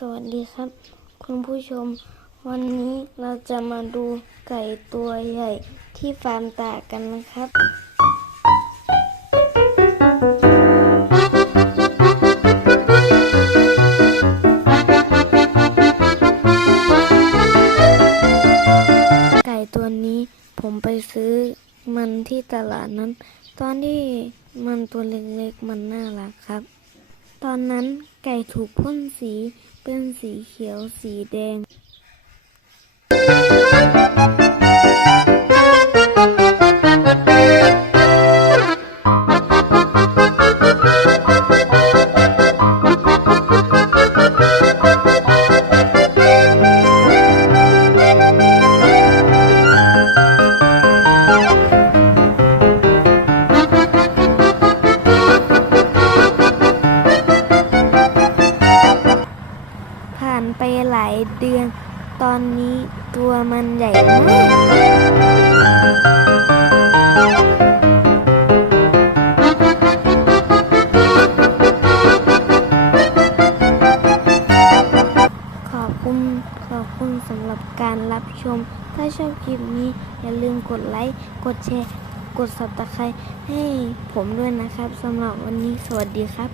สวัสดีครับ คุณผู้ชม วันนี้เราจะมาดูไก่ตัวใหญ่ที่ฟาร์มตากกันนะครับไก่ตัวนี้ผมไปซื้อมันที่ตลาดนั้น ตอนที่มันตัวเล็กๆมันน่ารักครับ ตอนนั้นไก่ถูกพ่นสีเป็นสีเขียวสีแดงายเดือน ตอนนี้ตัวมันใหญ่มากขอบคุณขอบคุณสำหรับการรับชม ถ้าชอบคลิปนี้อย่าลืมกดไลค์ กดแชร์ กด subscribe ให้ผมด้วยนะครับสำหรับวันนี้สวัสดีครับ